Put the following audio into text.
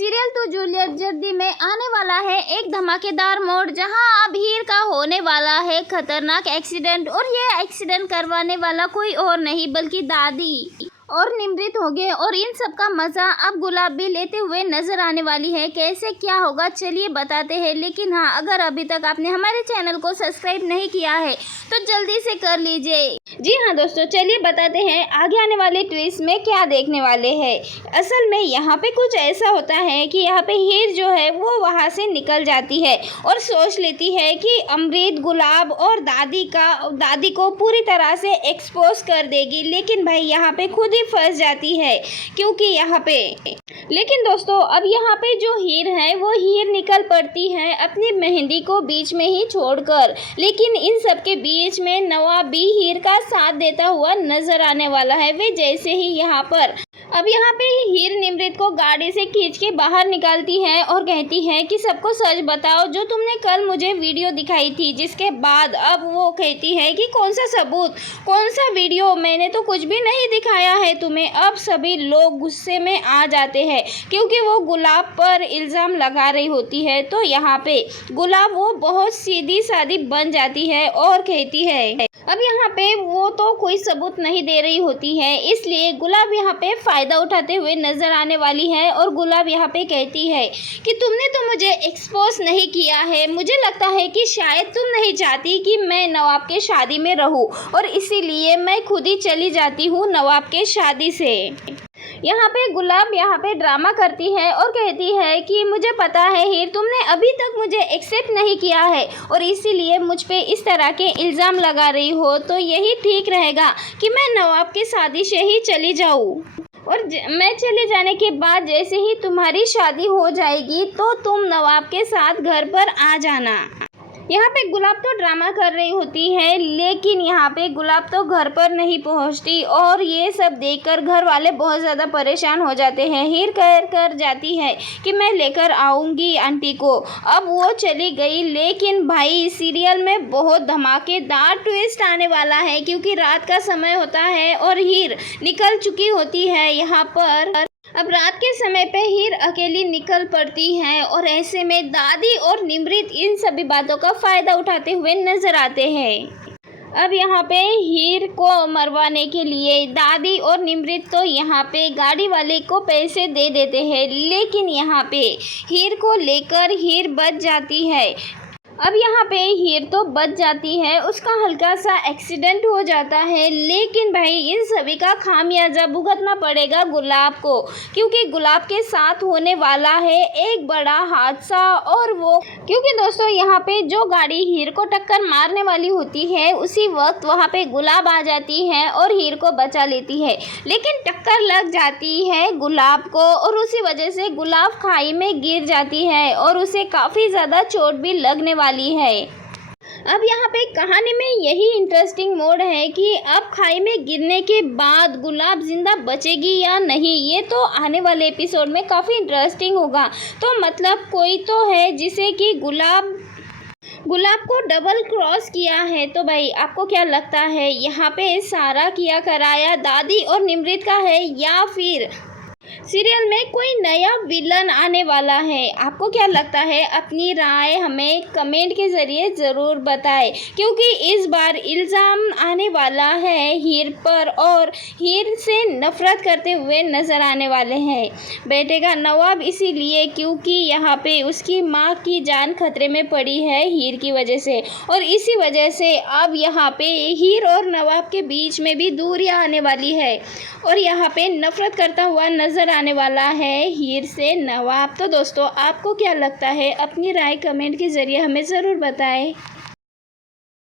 Serial to Juliet जल्दी में आने वाला है एक धमाकेदार मोड़, जहां अब हीर का होने वाला है खतरनाक एक्सीडेंट। और ये एक्सीडेंट करवाने वाला कोई और नहीं बल्कि दादी और निमृत हो गए। और इन सब का मज़ा अब गुलाब भी लेते हुए नजर आने वाली है। कैसे क्या होगा चलिए बताते हैं। लेकिन हाँ, अगर अभी तक आपने हमारे चैनल को सब्सक्राइब नहीं किया है तो जल्दी से कर लीजिए। जी हाँ दोस्तों, चलिए बताते हैं आगे आने वाले ट्विस्ट में क्या देखने वाले हैं। असल में यहाँ पे कुछ ऐसा होता है कि यहाँ पे हीर जो है वो वहाँ से निकल जाती है और सोच लेती है कि अमृत गुलाब और दादी को पूरी तरह से एक्सपोज कर देगी। लेकिन भाई यहाँ पे खुद ही फंस जाती है, क्योंकि यहाँ पे लेकिन दोस्तों अब यहाँ पे जो हीर है वो हीर निकल पड़ती है अपनी मेहंदी को बीच में ही छोड़कर। लेकिन इन सब के बीच में नवाब भी हीर का साथ देता हुआ नजर आने वाला है। वे जैसे ही यहाँ पे हीर निमृत को गाड़ी से खींच के बाहर निकालती है और कहती है कि सबको सच बताओ जो तुमने कल मुझे वीडियो दिखाई थी। जिसके बाद अब वो कहती है कि कौन सा सबूत, कौन सा वीडियो, मैंने तो कुछ भी नहीं दिखाया है तुम्हें। अब सभी लोग गुस्से में आ जाते हैं क्योंकि वो गुलाब पर इल्ज़ाम लगा रही होती है। तो यहाँ पे गुलाब वो बहुत सीधी सादी बन जाती है और कहती है अब यहाँ पे वो तो कोई सबूत नहीं दे रही होती है, इसलिए गुलाब यहाँ पे फ़ायदा उठाते हुए नज़र आने वाली है। और गुलाब यहाँ पे कहती है कि तुमने तो मुझे एक्सपोज नहीं किया है, मुझे लगता है कि शायद तुम नहीं चाहती कि मैं नवाब के शादी में रहूं और इसीलिए मैं खुद ही चली जाती हूँ नवाब के शादी से। यहाँ पे गुलाब यहाँ पे ड्रामा करती है और कहती है कि मुझे पता है हीर, तुमने अभी तक मुझे एक्सेप्ट नहीं किया है और इसीलिए मुझ पे इस तरह के इल्ज़ाम लगा रही हो। तो यही ठीक रहेगा कि मैं नवाब की शादी से ही चली जाऊँ और मैं चले जाने के बाद जैसे ही तुम्हारी शादी हो जाएगी तो तुम नवाब के साथ घर पर आ जाना। यहाँ पे गुलाब तो ड्रामा कर रही होती है, लेकिन यहाँ पे गुलाब तो घर पर नहीं पहुँचती और ये सब देखकर घर वाले बहुत ज़्यादा परेशान हो जाते हैं। हीर कर जाती है कि मैं लेकर आऊँगी आंटी को। अब वो चली गई, लेकिन भाई सीरियल में बहुत धमाकेदार ट्विस्ट आने वाला है क्योंकि रात का समय होता है और हीर निकल चुकी होती है। यहाँ पर अब रात के समय पे हीर अकेली निकल पड़ती है और ऐसे में दादी और निमृत इन सभी बातों का फ़ायदा उठाते हुए नजर आते हैं। अब यहाँ पे हीर को मरवाने के लिए दादी और निमृत तो यहाँ पे गाड़ी वाले को पैसे दे देते हैं, लेकिन यहाँ पे हीर को लेकर हीर बच जाती है। अब यहाँ पे हीर तो बच जाती है, उसका हल्का सा एक्सीडेंट हो जाता है, लेकिन भाई इन सभी का खामियाजा भुगतना पड़ेगा गुलाब को, क्योंकि गुलाब के साथ होने वाला है एक बड़ा हादसा। और वो क्योंकि दोस्तों यहाँ पे जो गाड़ी हीर को टक्कर मारने वाली होती है उसी वक्त वहाँ पे गुलाब आ जाती है और हीर को बचा लेती है, लेकिन टक्कर लग जाती है गुलाब को और उसी वजह से गुलाब खाई में गिर जाती है और उसे काफ़ी ज़्यादा चोट भी लगने वाली है। अब यहाँ पे कहानी में यही इंटरेस्टिंग मोड़ है कि अब खाई में गिरने के बाद गुलाब जिंदा बचेगी या नहीं, ये तो आने वाले एपिसोड में काफ़ी इंटरेस्टिंग होगा। तो मतलब कोई तो है जिसे कि गुलाब को डबल क्रॉस किया है। तो भाई आपको क्या लगता है, यहाँ पे सारा किया कराया दादी और निमृत का है या फिर सीरियल में कोई नया विलन आने वाला है? आपको क्या लगता है? अपनी राय हमें कमेंट के ज़रिए ज़रूर बताएं, क्योंकि इस बार इल्ज़ाम आने वाला है हीर पर और हीर से नफ़रत करते हुए नज़र आने वाले हैं बेटे का नवाब, इसीलिए क्योंकि यहाँ पे उसकी माँ की जान खतरे में पड़ी है हीर की वजह से। और इसी वजह से अब यहाँ पे हीर और नवाब के बीच में भी दूरियाँ आने वाली है और यहाँ पे नफ़रत करता हुआ नज़र आने वाला है हीर से नवाब। तो दोस्तों आपको क्या लगता है? अपनी राय कमेंट के ज़रिए हमें ज़रूर बताएं।